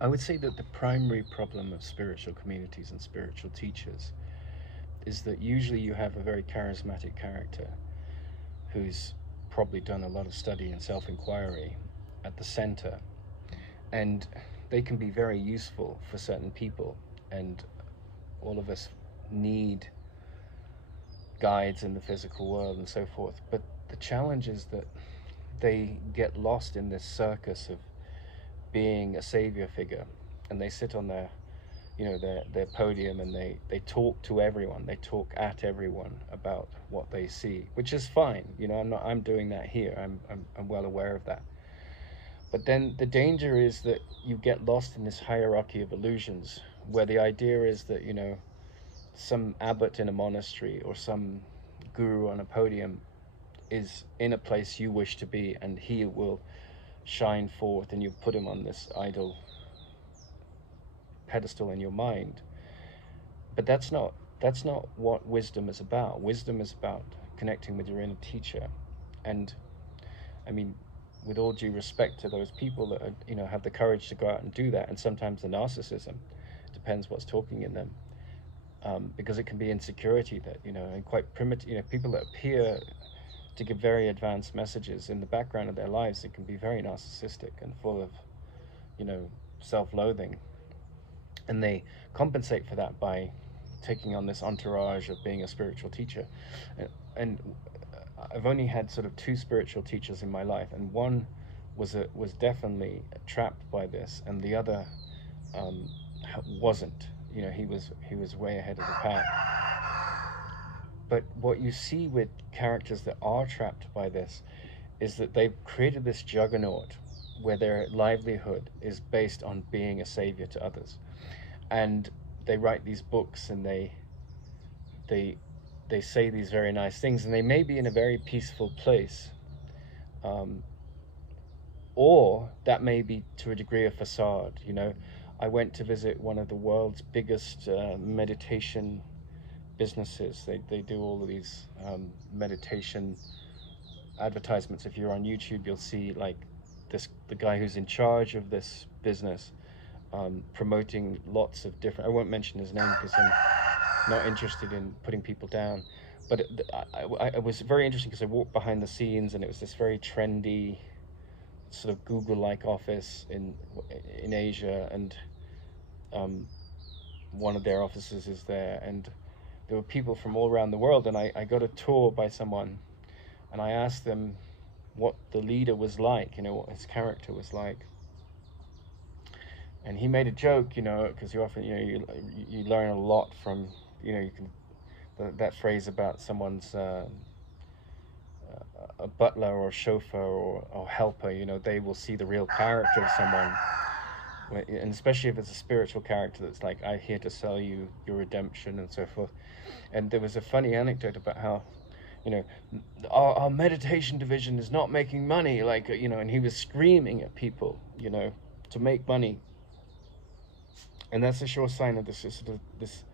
I would say that the primary problem of spiritual communities and spiritual teachers is that usually you have a very charismatic character who's probably done a lot of study and self inquiry at the center, and they can be very useful for certain people. And all of us need guides in the physical world and so forth. But the challenge is that they get lost in this circus of being a savior figure, and they sit on their podium, and they talk to everyone, they talk at everyone about what they see, which is fine. I'm doing that here. I'm well aware of that. But then the danger is that you get lost in this hierarchy of illusions, where the idea is that some abbot in a monastery or some guru on a podium is in a place you wish to be, and he will shine forth, and you put him on this idol pedestal in your mind. But that's not what wisdom is about. Wisdom is about connecting with your inner teacher. And I mean, with all due respect to those people that have the courage to go out and do that, and sometimes the narcissism depends what's talking in them, because it can be insecurity that and quite primitive. People that appear to give very advanced messages in the background of their lives, it can be very narcissistic and full of self-loathing, and they compensate for that by taking on this entourage of being a spiritual teacher. And I've only had sort of two spiritual teachers in my life, and one was definitely trapped by this, and the other wasn't. He was way ahead of the pack. But what you see with characters that are trapped by this is that they've created this juggernaut where their livelihood is based on being a savior to others, and they write these books, and they they say these very nice things, and they may be in a very peaceful place, um, or that may be to a degree a facade. I went to visit one of the world's biggest meditation businesses. They do all of these meditation advertisements. If you're on YouTube, you'll see like the guy who's in charge of this business promoting lots of different. I won't mention his name because I'm not interested in putting people down. But it was very interesting because I walked behind the scenes, and it was this very trendy sort of Google-like office in Asia, and one of their offices is there, and there were people from all around the world, and I got a tour by someone, and I asked them what the leader was like, what his character was like. And he made a joke, because you often, you learn a lot from, you can, that phrase about someone's a butler or chauffeur or helper, they will see the real character of someone. And especially if it's a spiritual character that's like, I'm here to sell you your redemption and so forth. And there was a funny anecdote about how, our meditation division is not making money, like, and he was screaming at people, to make money. And that's a sure sign of this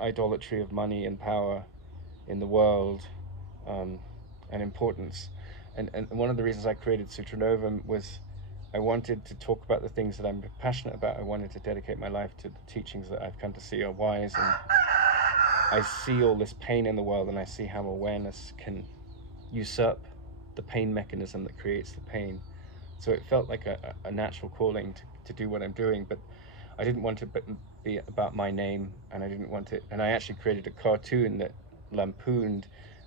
idolatry of money and power in the world, and importance. And one of the reasons I created Sutra Novum was I wanted to talk about the things that I'm passionate about. I wanted to dedicate my life to the teachings that I've come to see are wise. And I see all this pain in the world, and I see how awareness can usurp the pain mechanism that creates the pain. So it felt like a natural calling to do what I'm doing, but I didn't want it to be about my name, and I didn't want it. And I actually created a cartoon that lampooned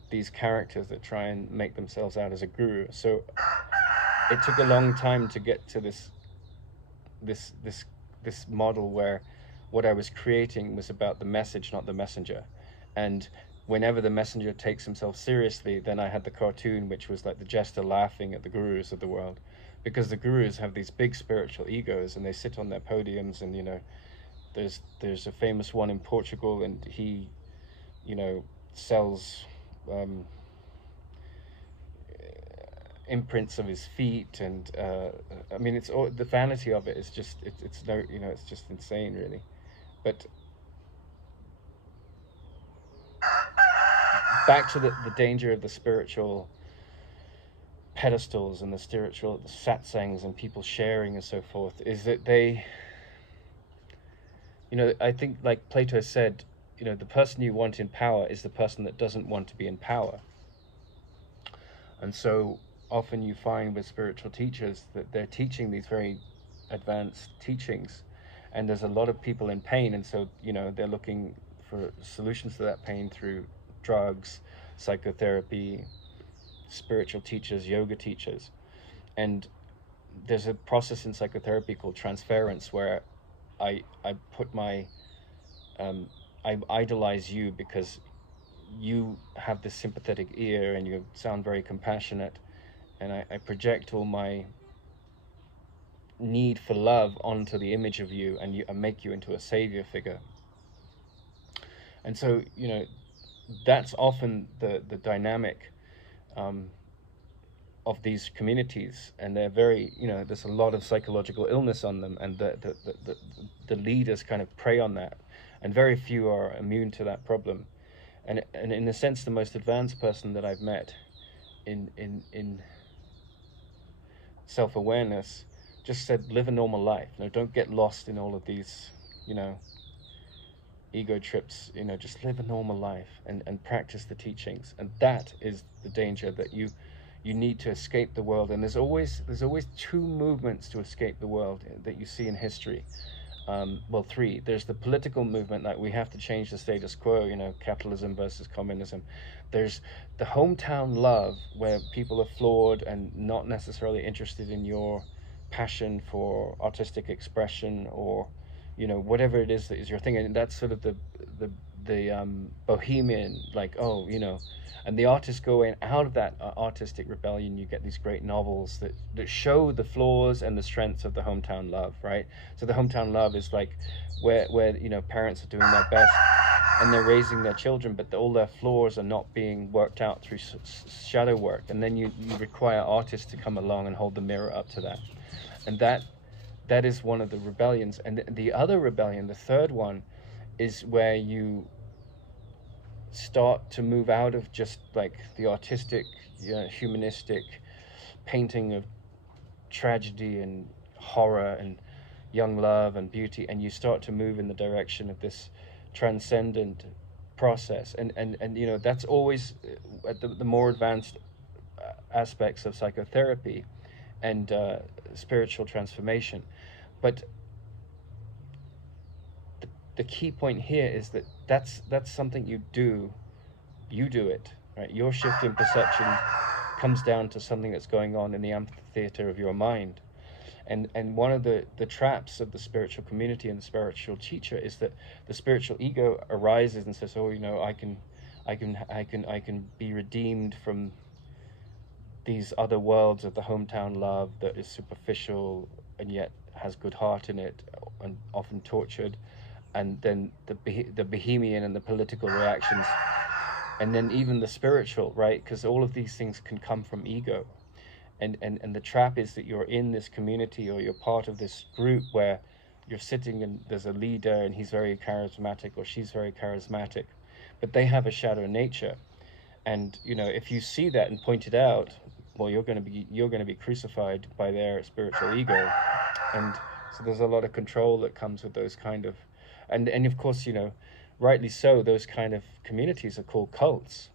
these characters that try and make themselves out as a guru. So it took a long time to get to this model where what I was creating was about the message, not the messenger. And whenever the messenger takes himself seriously, then I had the cartoon, which was like the jester laughing at the gurus of the world, because the gurus have these big spiritual egos, and they sit on their podiums, and there's a famous one in Portugal, and he sells imprints of his feet, and I mean, it's all, the vanity of it is just it's no it's just insane, really. But back to the danger of the spiritual pedestals and the spiritual satsangs and people sharing and so forth, is that they, I think, like Plato said, the person you want in power is the person that doesn't want to be in power. And so often you find with spiritual teachers that they're teaching these very advanced teachings, and there's a lot of people in pain, and so they're looking for solutions to that pain through drugs, psychotherapy, spiritual teachers, yoga teachers. And there's a process in psychotherapy called transference, where I put my I idolize you because you have this sympathetic ear and you sound very compassionate, and I project all my need for love onto the image of you, and I make you into a savior figure. And so that's often the dynamic of these communities, and they're very, there's a lot of psychological illness on them, and the leaders kind of prey on that, and very few are immune to that problem. And in a sense, the most advanced person that I've met in self-awareness just said, live a normal life. Don't get lost in all of these, ego trips. Just live a normal life and practice the teachings. And that is the danger, that you need to escape the world. And there's always two movements to escape the world that you see in history. Well, three. There's the political movement, that we have to change the status quo, capitalism versus communism. There's the hometown love, where people are flawed and not necessarily interested in your passion for artistic expression, or whatever it is that is your thing. And that's sort of the bohemian, like, and the artists go in out of that artistic rebellion. You get these great novels that show the flaws and the strengths of the hometown love, right? So the hometown love is like where parents are doing their best and they're raising their children, but all their flaws are not being worked out through shadow work. And then you require artists to come along and hold the mirror up to that. And that is one of the rebellions. And the other rebellion, the third one, is where you start to move out of just like the artistic, humanistic painting of tragedy and horror and young love and beauty, and you start to move in the direction of this transcendent process. And that's always at the more advanced aspects of psychotherapy and spiritual transformation. But the key point here is that that's something you do it, right? Your shift in perception comes down to something that's going on in the amphitheater of your mind. And one of the traps of the spiritual community and the spiritual teacher is that the spiritual ego arises and says, I can be redeemed from these other worlds of the hometown love that is superficial and yet has good heart in it, and often tortured. And then the bohemian and the political reactions, and then even the spiritual, right? Because all of these things can come from ego. And the trap is that you're in this community, or you're part of this group where you're sitting and there's a leader and he's very charismatic or she's very charismatic, but they have a shadow nature. And if you see that and point it out, well, you're going to be crucified by their spiritual ego. And so there's a lot of control that comes with those kind of, and of course, rightly so, those kind of communities are called cults.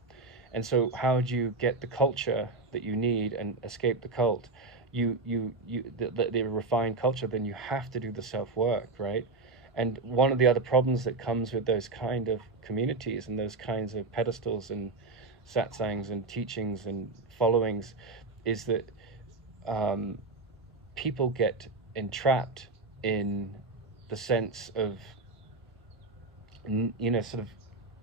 And so how do you get the culture that you need and escape the cult? The refined culture, then you have to do the self-work, right? And one of the other problems that comes with those kind of communities and those kinds of pedestals and satsangs and teachings and followings is that people get entrapped in the sense of, sort of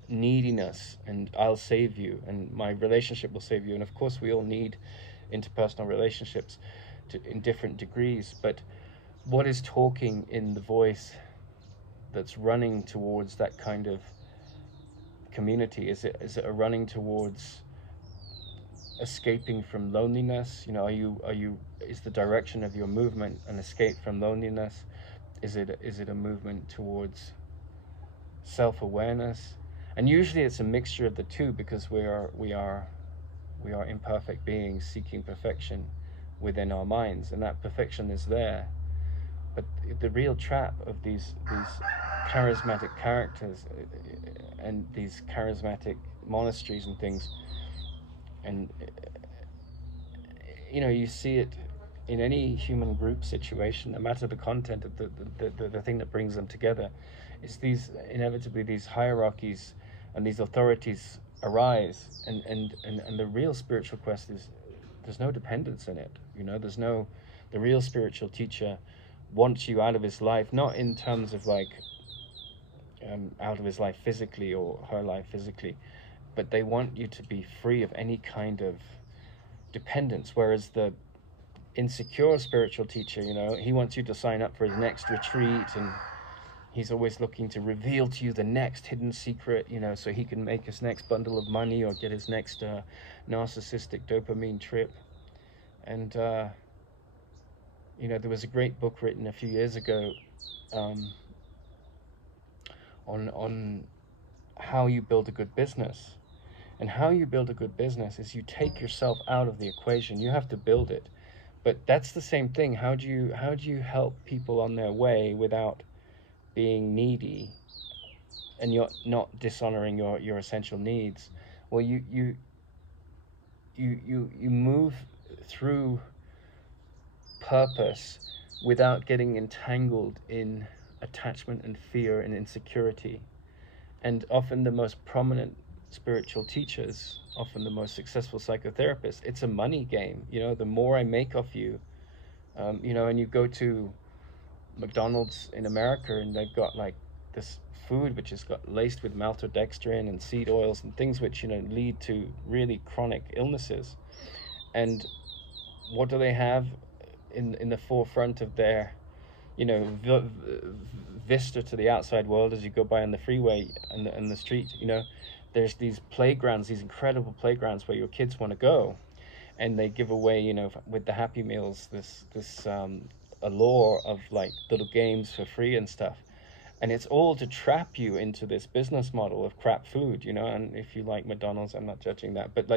neediness, and I'll save you, and my relationship will save you. And of course we all need interpersonal relationships in different degrees, but what is talking in the voice that's running towards that kind of community? Is it a running towards escaping from loneliness? Is the direction of your movement an escape from loneliness? Is it a movement towards self-awareness? And usually it's a mixture of the two, because we are We are imperfect beings seeking perfection within our minds, and that perfection is there. But the real trap of these charismatic characters and these charismatic monasteries and things, and you see it in any human group situation, no matter the content of the thing that brings them together, is inevitably these hierarchies and these authorities arise, and the real spiritual quest is, there's no dependence in it. The real spiritual teacher wants you out of his life, not in terms of like out of his life physically or her life physically, but they want you to be free of any kind of dependence. Whereas the insecure spiritual teacher, he wants you to sign up for his next retreat, and he's always looking to reveal to you the next hidden secret, so he can make his next bundle of money or get his next narcissistic dopamine trip. And there was a great book written a few years ago on how you build a good business. And how you build a good business is you take yourself out of the equation. You have to build it. But that's the same thing. How do you help people on their way without being needy, and you're not dishonoring your essential needs? Well, you move through purpose without getting entangled in attachment and fear and insecurity. And often the most prominent spiritual teachers, often the most successful psychotherapists, it's a money game. The more I make off you, and you go to McDonald's in America, and they've got like this food which is got laced with maltodextrin and seed oils and things which lead to really chronic illnesses. And what do they have in the forefront of their vista to the outside world as you go by on the freeway and the street? There's these playgrounds, these incredible playgrounds where your kids want to go, and they give away with the Happy Meals this allure of like little games for free and stuff. And it's all to trap you into this business model of crap food, and if you like McDonald's, I'm not judging that, but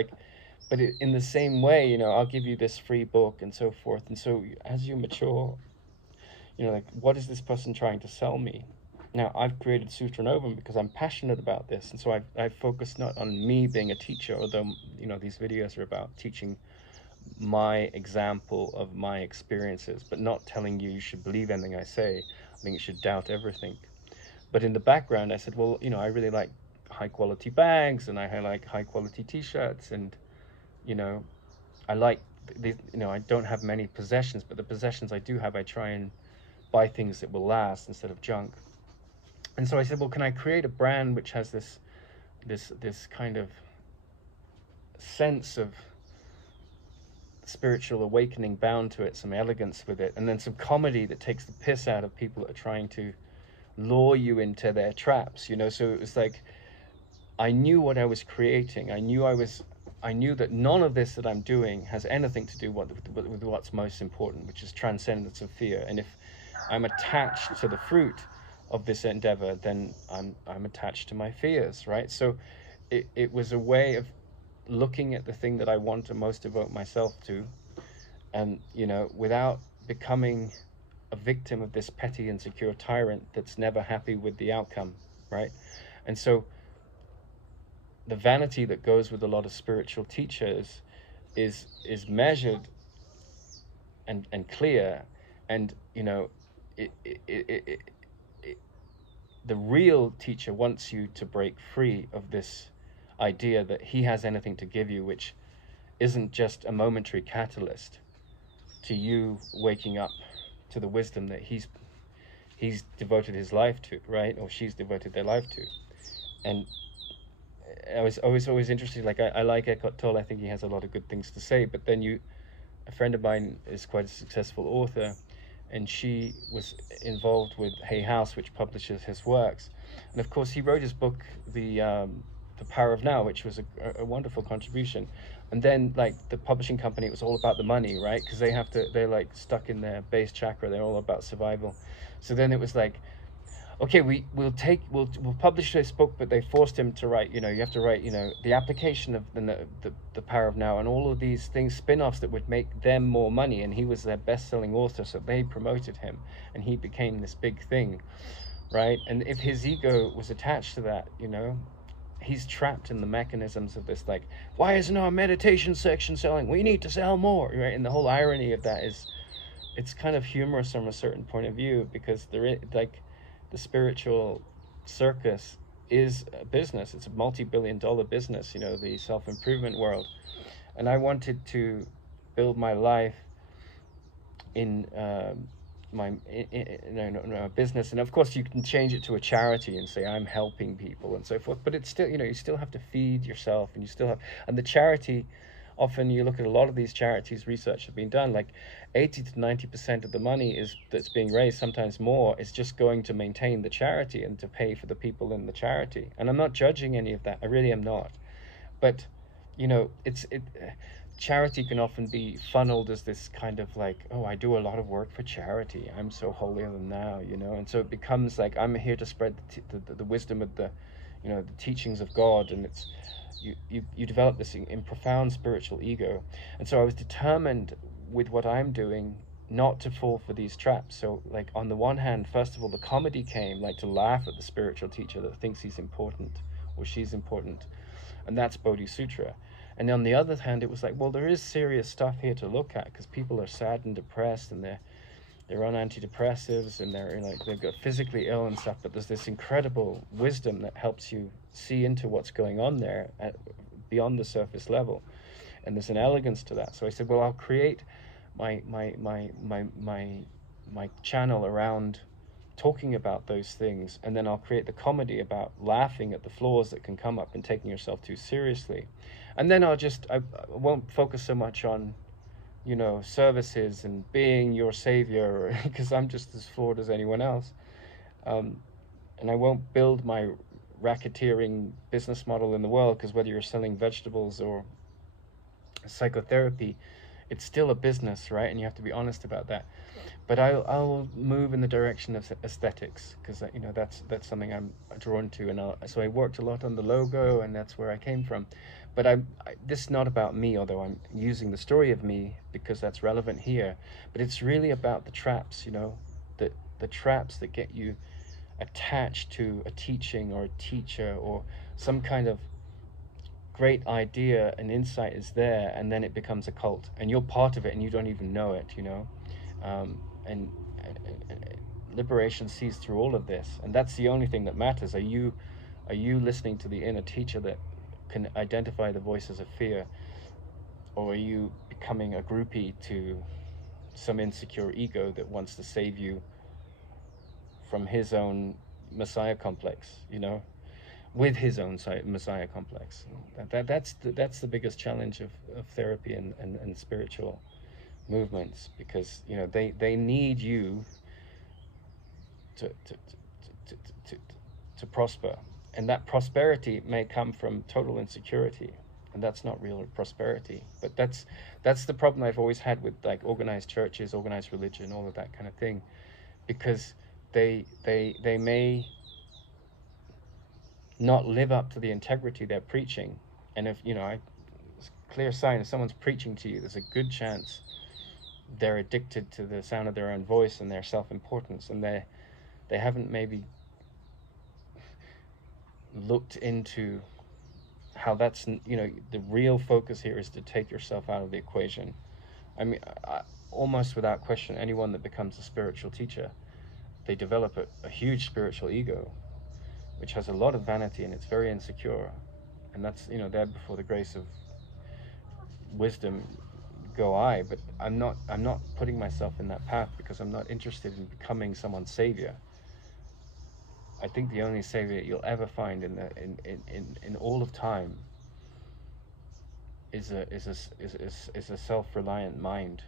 in the same way, I'll give you this free book and so forth. And so as you mature, like, what is this person trying to sell me? Now, I've created Sutra Novum because I'm passionate about this, and so I've focused not on me being a teacher, although these videos are about teaching my example of my experiences, but not telling you should believe anything I say. I think you should doubt everything. But in the background, I said, well, I really like high quality bags, and I like high quality t-shirts, and I like these, I don't have many possessions, but the possessions I do have, I try and buy things that will last instead of junk. And so I said, well, can I create a brand which has this kind of sense of spiritual awakening bound to it, some elegance with it, and then some comedy that takes the piss out of people that are trying to lure you into their traps, So it was like, I knew what I was creating. I knew that none of this that I'm doing has anything to do with what's most important, which is transcendence of fear. And if I'm attached to the fruit of this endeavor, then I'm attached to my fears, right? So it was a way of looking at the thing that I want to most devote myself to, and without becoming a victim of this petty insecure tyrant that's never happy with the outcome, right? And so the vanity that goes with a lot of spiritual teachers is measured and clear, and the real teacher wants you to break free of this idea that he has anything to give you, which isn't just a momentary catalyst to you waking up to the wisdom that he's devoted his life to, right? Or she's devoted their life to. And I was always interested, like I like Eckhart Tolle, I think he has a lot of good things to say, but then a friend of mine is quite a successful author, and she was involved with Hay House, which publishes his works. And of course, he wrote his book, The Power of Now, which was a wonderful contribution. And then, like, the publishing company, it was all about the money, right? Because they're like stuck in their base chakra. They're all about survival. So then it was like, okay, we'll publish this book, but they forced him to write, you have to write, the application of the power of now, and all of these things, spin-offs that would make them more money, and he was their best-selling author, so they promoted him, and he became this big thing, right? And if his ego was attached to that, he's trapped in the mechanisms of this, like, why isn't our meditation section selling? We need to sell more, right? And the whole irony of that is, it's kind of humorous from a certain point of view, because like, the spiritual circus is a business. It's a multi-billion-dollar business, the self-improvement world. And I wanted to build my life in my business, and of course you can change it to a charity and say I'm helping people and so forth, but it's still, you still have to feed yourself, and you still have, and the charity, often you look at a lot of these charities, research has been done, like 80 to 90% of the money that's being raised, sometimes more, is just going to maintain the charity and to pay for the people in the charity. And I'm not judging any of that, I really am not, but charity can often be funneled as this kind of like, oh, I do a lot of work for charity, I'm so holier than thou, and so it becomes like, I'm here to spread the wisdom of the teachings of God, and it's you develop this in profound spiritual ego. And so I was determined with what I'm doing not to fall for these traps. So, like, on the one hand, first of all, the comedy came, like, to laugh at the spiritual teacher that thinks he's important or she's important, and that's Bodhisutra. And on the other hand, it was like, well, there is serious stuff here to look at, because people are sad and depressed, and they're on antidepressives, and they've got physically ill and stuff, but there's this incredible wisdom that helps you see into what's going on there beyond the surface level, and there's an elegance to that. So I said, well, I'll create my channel around talking about those things, and then I'll create the comedy about laughing at the flaws that can come up and taking yourself too seriously. And then I won't focus so much on services and being your savior, because I'm just as flawed as anyone else. And I won't build my racketeering business model in the world, because whether you're selling vegetables or psychotherapy, it's still a business, right? And you have to be honest about that. But I'll move in the direction of aesthetics, because that's something I'm drawn to, and so I worked a lot on the logo, and that's where I came from. But this is not about me, although I'm using the story of me because that's relevant here. But it's really about the traps, the traps that get you attached to a teaching or a teacher or some kind of great idea and insight is there, and then it becomes a cult, and you're part of it, and you don't even know it, and liberation sees through all of this, and that's the only thing that matters. Are you listening to the inner teacher that can identify the voices of fear, or are you becoming a groupie to some insecure ego that wants to save you from his own messiah complex, with his own messiah complex? That's the biggest challenge of therapy and spiritual movements, because they need you to prosper, and that prosperity may come from total insecurity, and that's not real prosperity. But that's the problem I've always had with, like, organized churches, organized religion, all of that kind of thing, because they may not live up to the integrity they're preaching. And if it's a clear sign, if someone's preaching to you, there's a good chance they're addicted to the sound of their own voice and their self-importance, and they haven't maybe looked into how that's, the real focus here is to take yourself out of the equation. I mean, almost without question, anyone that becomes a spiritual teacher, they develop a huge spiritual ego, which has a lot of vanity, and it's very insecure. And that's, there before the grace of wisdom go I. But I'm not putting myself in that path, because I'm not interested in becoming someone's savior. I think the only savior you'll ever find in all of time is a self-reliant mind,